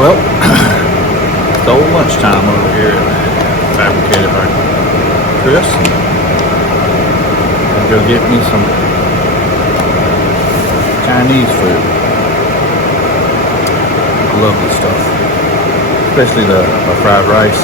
Well, it's old lunchtime over here fabricated by Chris. I'll go get me some Chinese food. I love this stuff, especially the fried rice.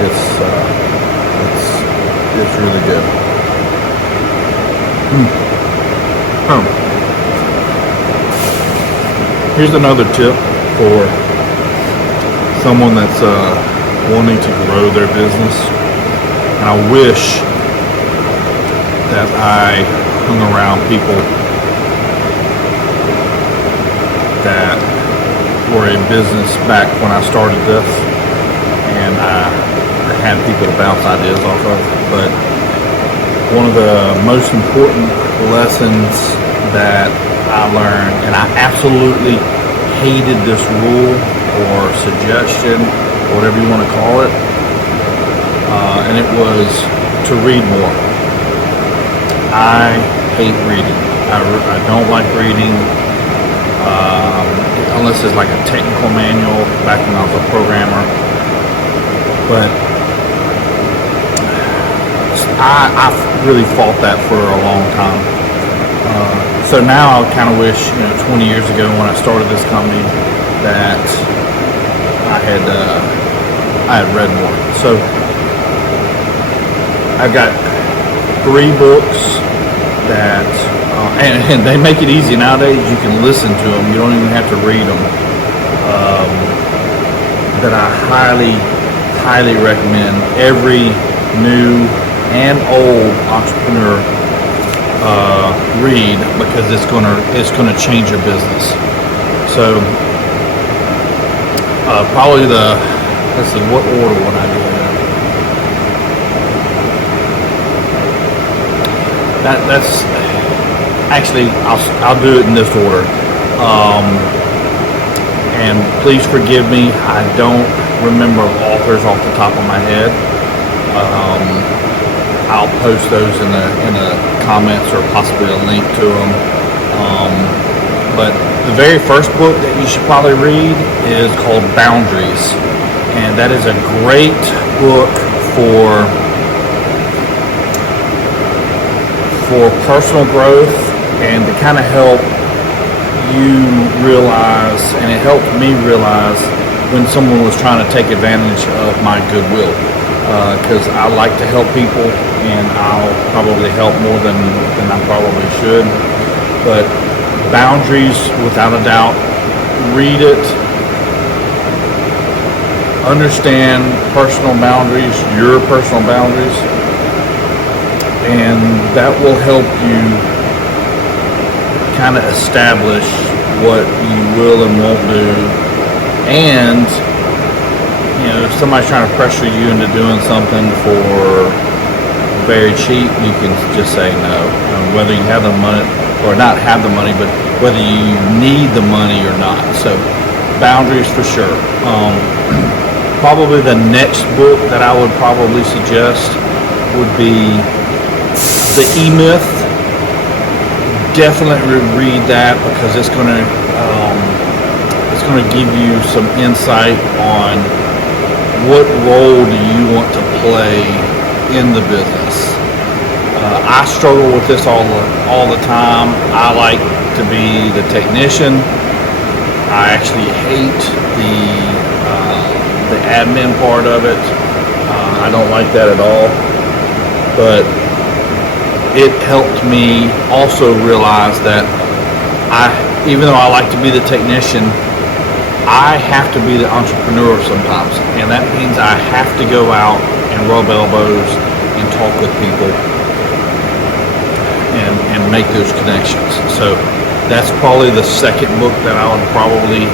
It's really good. Here's another tip for someone that's wanting to grow their business. And I wish that I hung around people that were in business back when I started this, and I had people to bounce ideas off of. But one of the most important lessons that I learned, and I absolutely hated this rule or suggestion, whatever you want to call it, and it was to read more. I hate reading. I don't like reading unless it's like a technical manual back when I was a programmer. But I've really fought that for a long time. So now I kind of wish, 20 years ago when I started this company, that I had read more. So I've got 3 books that, and they make it easy nowadays. You can listen to them. You don't even have to read them. That I highly recommend every new and old entrepreneur read, because it's gonna change your business. So probably let's see, what order would I do that? That's actually, I'll do it in this order. And please forgive me, I don't remember authors off the top of my head. I'll post those in the comments, or possibly a link to them. But the very first book that you should probably read is called Boundaries, and that is a great book for personal growth, and to kind of help you realize, and it helped me realize when someone was trying to take advantage of my goodwill. Because I like to help people, and I'll probably help more than I probably should. But Boundaries, without a doubt, read it. Understand personal boundaries, your personal boundaries, and that will help you kind of establish what you will and won't do. And if somebody's trying to pressure you into doing something for very cheap, you can just say no. Whether you have the money or not have the money, but whether you need the money or not. So Boundaries for sure. Probably the next book that I would probably suggest would be The E-Myth. Definitely read that, because it's going to give you some insight on what role do you want to play in the business. I struggle with this all the time. I like to be the technician. I actually hate the admin part of it. I don't like that at all. But it helped me also realize that even though I like to be the technician, I have to be the entrepreneur sometimes, and that means I have to go out and rub elbows and talk with people and make those connections. So that's probably the second book that I would probably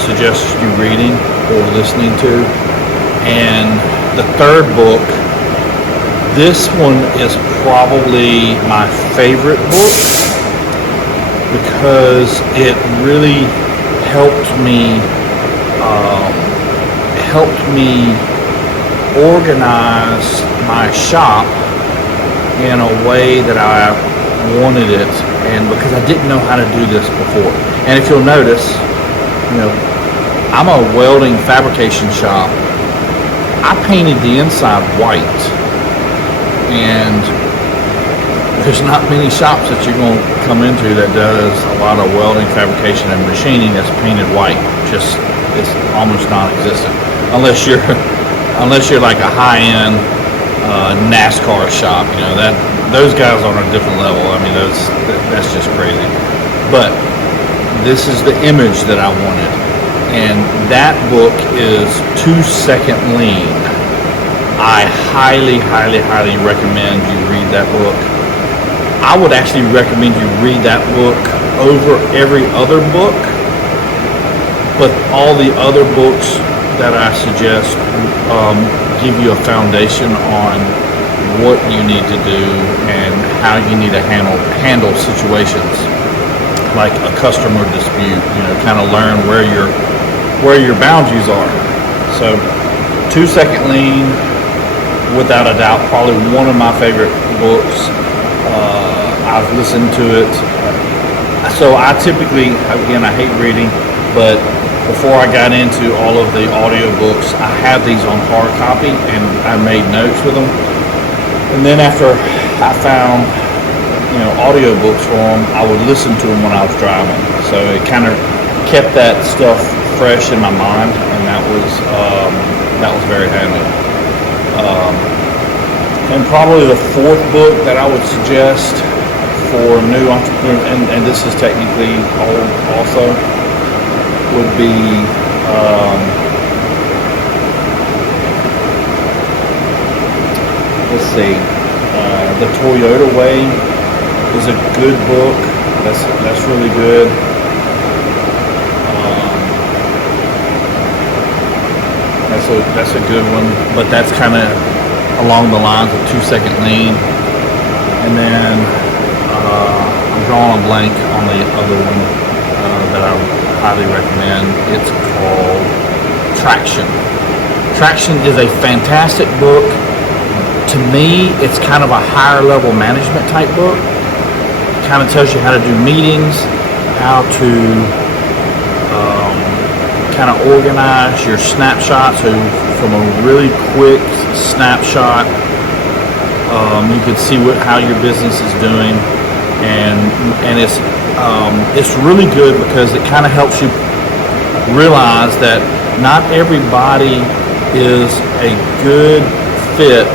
suggest you reading or listening to. And the third book, this one is probably my favorite book, because it really helped me organize my shop in a way that I wanted it, and because I didn't know how to do this before. And if you'll notice, you know, I'm a welding fabrication shop. I painted the inside white, and there's not many shops that you're going to come into that does a lot of welding, fabrication, and machining that's painted white. Just, it's almost non-existent, unless you're like a high-end NASCAR shop. You know, that those guys are on a different level. I mean, that's just crazy. But this is the image that I wanted, and that book is 2 Second Lean. I highly, highly, highly recommend you read that book. I would actually recommend you read that book over every other book, but all the other books that I suggest give you a foundation on what you need to do and how you need to handle situations like a customer dispute. You know, kind of learn where your boundaries are. So 2 Second Lean, without a doubt, probably one of my favorite books. I've listened to it. So I typically, again, I hate reading, but before I got into all of the audiobooks, I have these on hard copy, and I made notes with them. And then after I found, you know, audiobooks for them, I would listen to them when I was driving. So it kind of kept that stuff fresh in my mind, and that was very handy. And probably the fourth book that I would suggest for new entrepreneurs, and this is technically old also, would be let's see, The Toyota Way is a good book. That's really good. That's a good one, but that's kind of along the lines of 2 Second Lean. And then I'm drawing a blank on the other one that I highly recommend. It's called Traction. Traction is a fantastic book. To me, it's kind of a higher level management type book. It kind of tells you how to do meetings, how to kind of organize your snapshots. So from a really quick snapshot, you can see how your business is doing, and it's really good because it kind of helps you realize that not everybody is a good fit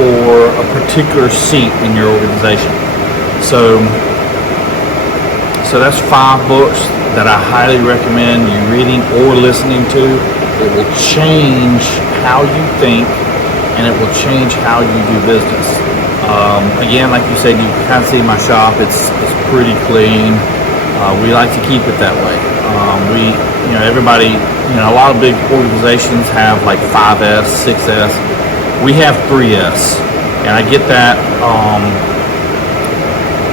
for a particular seat in your organization. So that's 5 books that I highly recommend you reading or listening to. It will change how you think, and it will change how you do business. Again, like you said, you can kind of see my shop. It's pretty clean. We like to keep it that way. Everybody, a lot of big organizations have like 5S, 6S. We have 3S, and I get that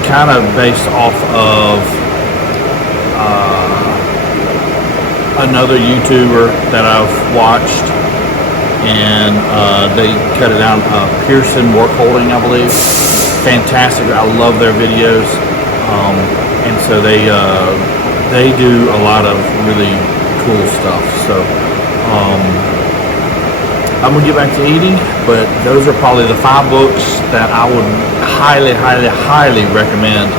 kind of based off of another YouTuber that I've watched, and they cut it down. Pearson Work Holding, I believe. Fantastic. I love their videos, and so they do a lot of really cool stuff. So I'm gonna get back to eating, but those are probably the 5 books that I would highly, highly, highly recommend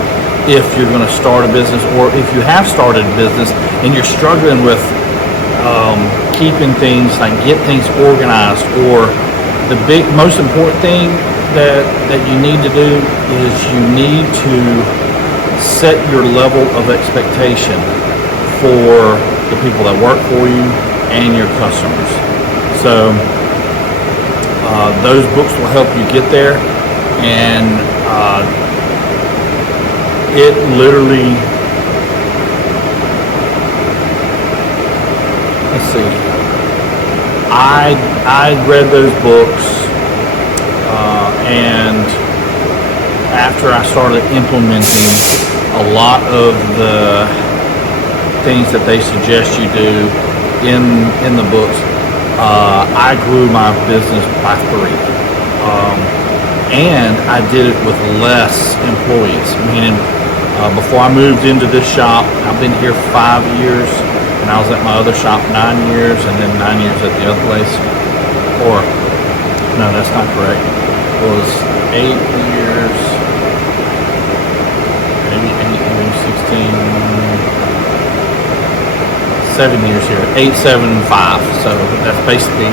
if you're going to start a business, or if you have started a business and you're struggling with keeping things, like get things organized. Or the most important thing that you need to do is you need to set your level of expectation for the people that work for you and your customers. So those books will help you get there, and it literally, let's see, I read those books, and after I started implementing a lot of the things that they suggest you do in the books, I grew my business by 3. And I did it with less employees, meaning before I moved into this shop, I've been here 5 years. and I was at my other shop 9 years, and then 9 years at the other place. Or no, that's not correct. It was 8 years, maybe 8 years, 16, 7 years here, 8, 7, 5. So that's basically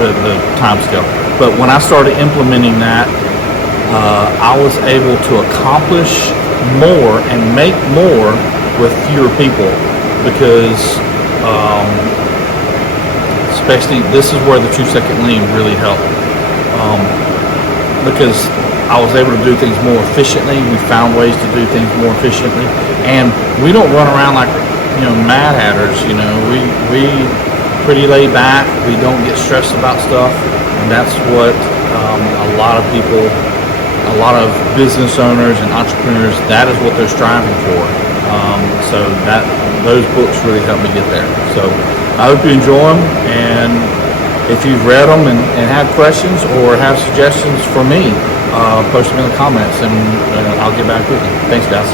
the time scale. But when I started implementing that, I was able to accomplish more and make more with fewer people, because especially this is where the 2 second lean really helped, because I was able to do things more efficiently. We found ways to do things more efficiently, and we don't run around like, mad hatters. We pretty laid back. We don't get stressed about stuff, and that's what a lot of people, a lot of business owners and entrepreneurs, that is what they're striving for. So those books really helped me get there. So I hope you enjoy them, and if you've read them and have questions or have suggestions for me, post them in the comments, and I'll get back with you. Thanks, guys.